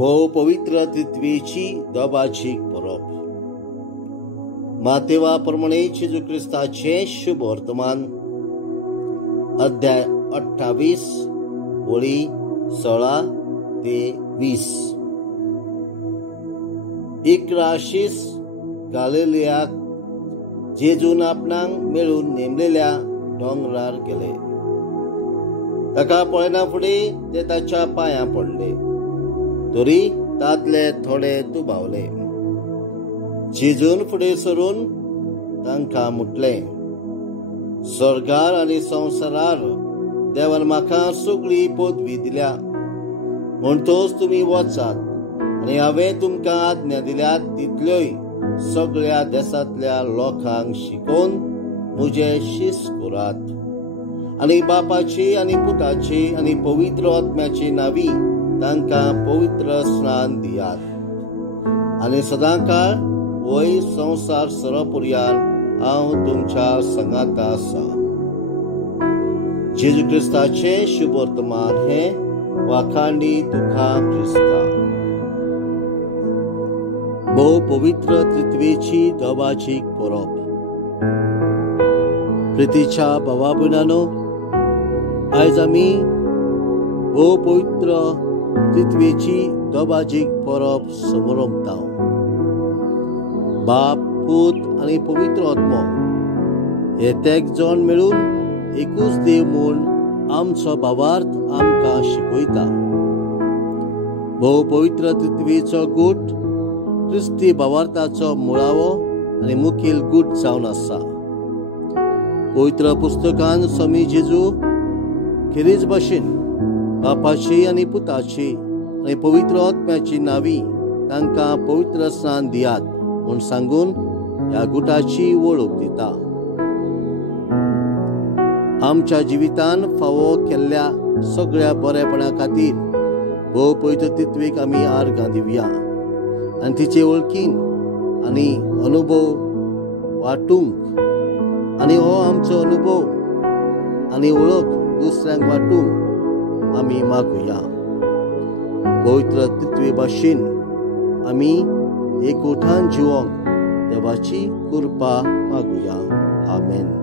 भोव पवित्र तितवेची दोबाचीक परब. मातेवा प्रमाणे जेजू क्रिस्ताचे शुभ वर्तमान अध्याय 28 वळी 16 ते 20. इकराशीस गालिलियाक जेजून आपणाक मेळून नेमलेल्या दोंगरार गेले. ताका पळयना फुडें ते ताच्या पांयां पडले. तरी तातले थोडे दुबावले. जेजून फुडें सरून तांकां म्हटलें, स्वर्गार आनी संवसारार देवान म्हाका सगळी पदवी दिल्या. म्हणटोच तुमी वचात आनी हांवें तुमकां आज्ञा दिल्यात तितल्योय सगळ्या देशांतल्या लोकांक शिकोवन म्हजे शिश्य करात आनी बापाची आनी पुताची आनी पवित्र आत्म्याची नांवी तांकां पवित्र स्नान दियात आनी सदांकाळ वय संवसार सरपर्यंत हांव तुमच्या संगात आसा. जेजू क्रिस्ताचे शुभ वर्तमान हे वाखाणी तुका क्रिस्ता. भोव पवित्र त्रित्वेची दोबाचीक परब. प्रितीच्या भावा भयणांनो, आयज आमी भोव पवित्र त्रित्वेची दोबाचीक परब समोरमता. बाप, पूत आनी पवित्र आत्मो हे तेग जाण मेळून एकूच देव म्हूण आमचो भावार्थ आमकां शिकयता. भोव पवित्र त्रित्वेचो गूट क्रिस्ती भावार्थाचो मुळावो आनी मुखेल गूट जावन आसा. पवित्र पुस्तकांत स्वामी जेजू खेरीज भाशेन बापाची आनी पुताची आनी पवित्र आत्म्याची नांवी तांकां पवित्र स्नान दियात म्हूण सांगून ह्या गुटाची वळख दिता. आमच्या जिवितांत फावो केल्ल्या सगळ्या बरेपणा खातीर भोव पवित्र तित्वेक आमी आर्गां दिवया आनी तिचे वळखीन आनी अनुभव वांटूंक आनी हो आमचो अनुभव आनी वळख दुसऱ्यांक वांटूंक आमी मागुया. पवित्र तित्वे भाशेन आमी एकवटान जिवंक देवाची कृपा मागुया. आमेन.